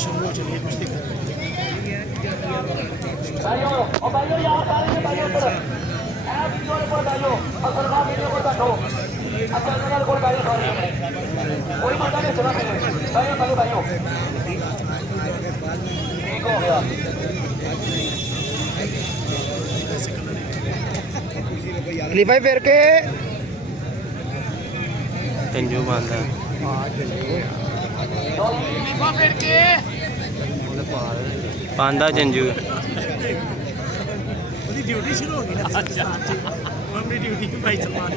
शुरू हो चलिए कुछ दिक्कत खलीफा फिर के चंजू बांधा बांधा चंजू ड्यूटी शुरू होगी ना अपनी ड्यूटी भाई सलमान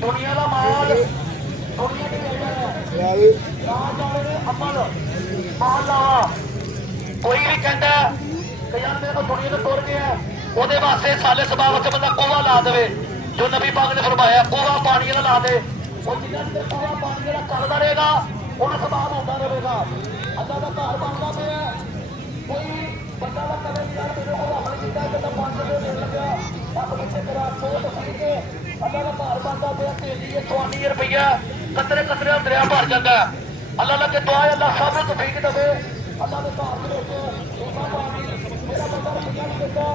दुनिया का माल दुनिया अमल माल लावा कोई भी कहता कि यार मेरे को दुनिया तो तुर गया वो वास्ते साले स्वभाव से बंदा कोवा ला दे जो नबी पाक ने फरमाया कोवा पानी ला दे जिन्हें कोवा पानी चलता रहेगा उन्हें स्वभाव होता रहेगा अल्लाह का घर बनता पे कोई बंदा का कदम यार मेरे को अपनी चीजा जब 500 देने लगा अपने से तेरा सोच सी के अल्लाह का घर बनता पे 300 रुपया कतरे कतरे दरिया भर जाता है अल्लाह लगे दुआ अल्लाह सब को तौफीक देवे अल्लाह के घर में मेरा बंदा रुपया नहीं देता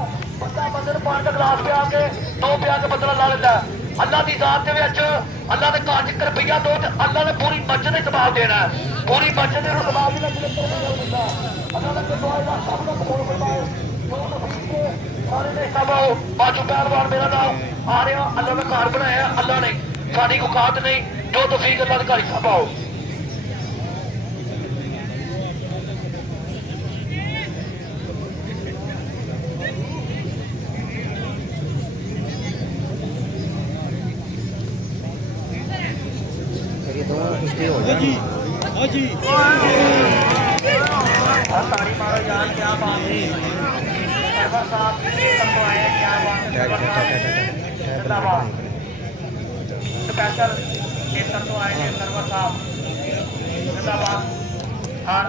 बंदा बंदे को पानी का गिलास पिया के 2 पिया के बदला ला लेता अल्लाह की जात के अल्लाह के घर च रुपया दो अल्लाह ने पूरी मस्जिद जवाब देना पूरी मस्जिद जवाब देना अल्लाह लगे दुआ अल्लाह सब को कबूल फरमाए सारे ने सब आओ बाजू पहलवान मेरा नाम आ रहा अल्लाह का घर बनाया अल्लाह ने साड़ी को औकात नहीं जो तौफीक अल्लाह के घर सब आओ ताड़ी मारो यार क्या बात है साहब तो आए क्या बात स्पेशल केसर तो आए सर्वर साहब जिंदाबाद हर